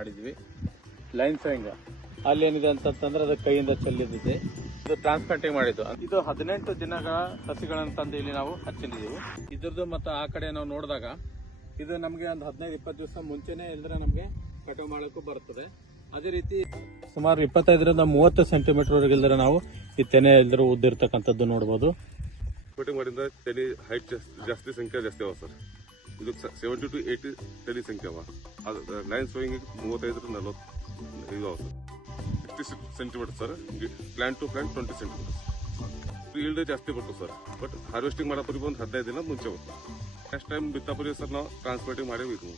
ಮಾಡಿದ್ವಿ. Line sowing ಅಲ್ಲಿ ಏನಿದೆ ಅಂತಂದ್ರೆ ಅದು ಕೈಯಿಂದ ಚೆಲ್ಲಿದ್ದಿದೆ. ಇದು ಟ್ರಾನ್ಸ್ಪ್ಲಾಂಟಿಂಗ್ ಮಾಡಿದ್ದು. ಇದು 18 ದಿನಗಳ ಸಸಿಗಳನ್ನು ತಂದು ಇಲ್ಲಿ ನಾವು ಹಚ್ಚಿದ್ದೀವಿ. ಇದ್ರದ್ದು ಮತ್ತು ಆ ಕಡೆ ನಾವು ನೋಡಿದಾಗ ಇದು ನಮಗೆ ಒಂದು 15-20 ದಿವಸ ಮುಂಚೆನೆ ಇಲ್ಲದ್ರೆ ನಮಗೆ ಕಟಾವು ಮಾಡೋಕ್ಕೂ ಬರ್ತದೆ. ಅದೇ ರೀತಿ ಸುಮಾರು 25ರಿಂದ 30 ಸೆಂಟಿಮೀಟರ್ ವರೆಗೆ ಇಲ್ಲದ್ರೆ ನಾವು ಈ ತೆನೆ ಇಲ್ಲದ್ರೆ ಉದ್ದಿರ್ತಕ್ಕಂಥದ್ದು ನೋಡ್ಬೋದು. ಕಟಿಂಗ್ ಮಾಡಿಂದ ತೆನೆ ಹೈಟ್ ಜಾಸ್ತಿ ಸಂಖ್ಯೆ ಜಾಸ್ತಿ ಅವ ಸರ್. ಇದು 70 to 80 ತೆನೆ ಸಂಖ್ಯೆ ಅವ. ಲೈನ್ ಸೋಯಿಂಗ್ 35 to 40 ಇದು ಅವ sir. 60 centimetre sir. Plant to plant 20 centimetre. Field ಜಾಸ್ತಿ ಬರ್ತದೆ ಸರ್. ಬಟ್ ಹಾರ್ವೆಸ್ಟಿಂಗ್ ಮಾಡೋಪರಿಗೆ ಒಂದು 15 ದಿನ ಮುಂಚೆ ಬರ್ತದೆ. ನೆಕ್ಸ್ಟ್ ಟೈಮ್ ಬಿತ್ತಾಪುರಿ ಸರ್ ನಾವು ಟ್ರಾನ್ಸ್ಪ್ಲಾಂಟಿಂಗ್ ಮಾಡೇವಿ ಇದು.